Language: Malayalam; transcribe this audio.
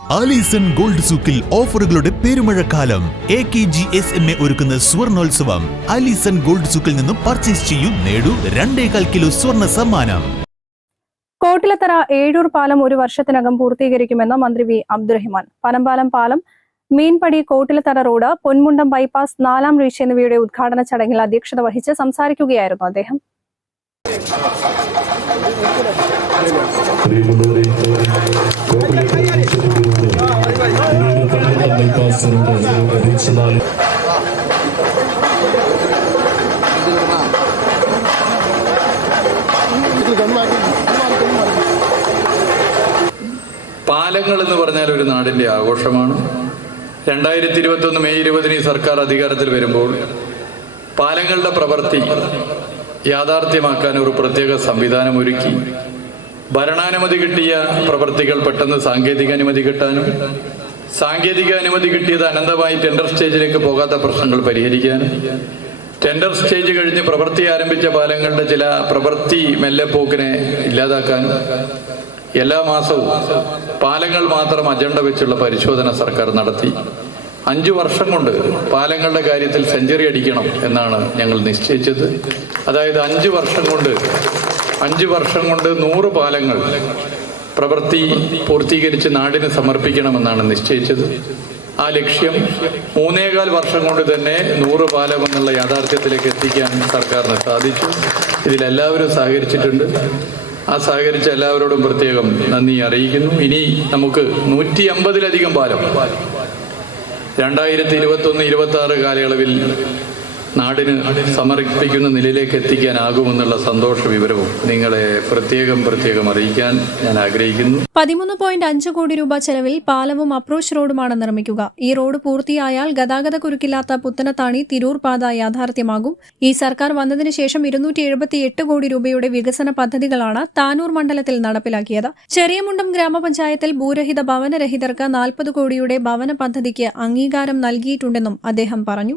ആലീസൺ ഗോൾഡ് സൂക്കിൽ ഓഫറുകളുടെ പെരുമഴക്കാലം. A K G S M A ഒരുക്കുന്ന സ്വർണോത്സവം. ആലീസൺ ഗോൾഡ് സൂക്കിൽ നിന്നും പർച്ചേസ് ചെയ്യൂ നേടൂ രണ്ടേകാൽ കിലോ സ്വർണ സമ്മാനം. കോട്ടിലത്തറ ഏഴൂർ പാലം ഒരു വർഷത്തിനകം പൂർത്തീകരിക്കുമെന്ന് മന്ത്രി വി. അബ്ദുറഹിമാൻ. പനമ്പാലം പാലം മീൻപടി കോട്ടിലത്തറ റോഡ് പൊന്മുണ്ടം ബൈപ്പാസ് നാലാം റീച്ച് എന്നിവയുടെ ഉദ്ഘാടന ചടങ്ങിൽ അധ്യക്ഷത വഹിച്ച് സംസാരിക്കുകയായിരുന്നു അദ്ദേഹം. റോഡ് പാലങ്ങൾ എന്ന് പറഞ്ഞാൽ ഒരു നാടിന്റെ ആഘോഷമാണ്. രണ്ടായിരത്തി ഇരുപത്തൊന്ന് മെയ് ഇരുപതിന് ഈ സർക്കാർ അധികാരത്തിൽ വരുമ്പോൾ പാലങ്ങളുടെ പ്രവൃത്തി യാഥാർത്ഥ്യമാക്കാൻ ഒരു പ്രത്യേക സംവിധാനം ഒരുക്കി. ഭരണാനുമതി കിട്ടിയ പ്രവൃത്തികൾ പെട്ടെന്ന് സാങ്കേതിക അനുമതി കിട്ടാനും സാങ്കേതിക അനുമതി കിട്ടിയത് അനന്തമായി ടെൻഡർ സ്റ്റേജിലേക്ക് പോകാത്ത പ്രശ്നങ്ങൾ പരിഹരിക്കാൻ. ടെൻഡർ സ്റ്റേജ് കഴിഞ്ഞ് പ്രവൃത്തി ആരംഭിച്ച പാലങ്ങളുടെ ചില പ്രവൃത്തി മെല്ലെപ്പോക്കിനെ ഇല്ലാതാക്കാൻ എല്ലാ മാസവും പാലങ്ങൾ മാത്രം അജണ്ട വെച്ചുള്ള പരിശോധന സർക്കാർ നടത്തി. അഞ്ചു വർഷം കൊണ്ട് പാലങ്ങളുടെ കാര്യത്തിൽ സെഞ്ചുറി അടിക്കണം എന്നാണ് ഞങ്ങൾ നിശ്ചയിച്ചത്. അതായത് അഞ്ചു വർഷം കൊണ്ട് അഞ്ചു വർഷം കൊണ്ട് നൂറ് പാലങ്ങൾ പ്രവൃത്തി പൂർത്തീകരിച്ച് നാടിന് സമർപ്പിക്കണമെന്നാണ് നിശ്ചയിച്ചത്. ആ ലക്ഷ്യം മൂന്നേകാൽ വർഷം കൊണ്ട് തന്നെ നൂറ് പാലം എന്നുള്ള യാഥാർത്ഥ്യത്തിലേക്ക് എത്തിക്കാൻ സർക്കാരിന് സാധിച്ചു. ഇതിലെല്ലാവരും സഹകരിച്ചിട്ടുണ്ട്. ആ സഹകരിച്ച എല്ലാവരോടും പ്രത്യേകം നന്ദി അറിയിക്കുന്നു. ഇനി നമുക്ക് നൂറ്റി അമ്പതിലധികം പാലം. രണ്ടായിരത്തി ഇരുപത്തൊന്ന് ഇരുപത്തി ആറ് കാലയളവിൽ നാടിന് സമർപ്പിക്കുന്ന നിലയിലേക്ക് എത്തിക്കാനാകുമെന്നുള്ള സന്തോഷ വിവരവും നിങ്ങളെ പ്രത്യേകം പ്രത്യേകം അറിയിക്കാൻ ഞാൻ ആഗ്രഹിക്കുന്നു. പതിമൂന്ന് പോയിന്റ് അഞ്ച് കോടി രൂപ ചെലവിൽ പാലവും അപ്രോച്ച് റോഡുമാണ് നിർമ്മിക്കുക. ഈ റോഡ് പൂർത്തിയായാൽ ഗതാഗത കുരുക്കില്ലാത്ത പുത്തനത്താണി തിരൂർ പാത യാഥാർത്ഥ്യമാകും. ഈ സർക്കാർ വന്നതിന് ശേഷം ഇരുന്നൂറ്റി എഴുപത്തി എട്ട് കോടി രൂപയുടെ വികസന പദ്ധതികളാണ് താനൂർ മണ്ഡലത്തിൽ നടപ്പിലാക്കിയത്. ചെറിയമുണ്ടം ഗ്രാമപഞ്ചായത്തിൽ ഭൂരഹിത ഭവനരഹിതർക്ക് നാൽപ്പത് കോടിയുടെ ഭവന പദ്ധതിക്ക് അംഗീകാരം നൽകിയിട്ടുണ്ടെന്നും അദ്ദേഹം പറഞ്ഞു.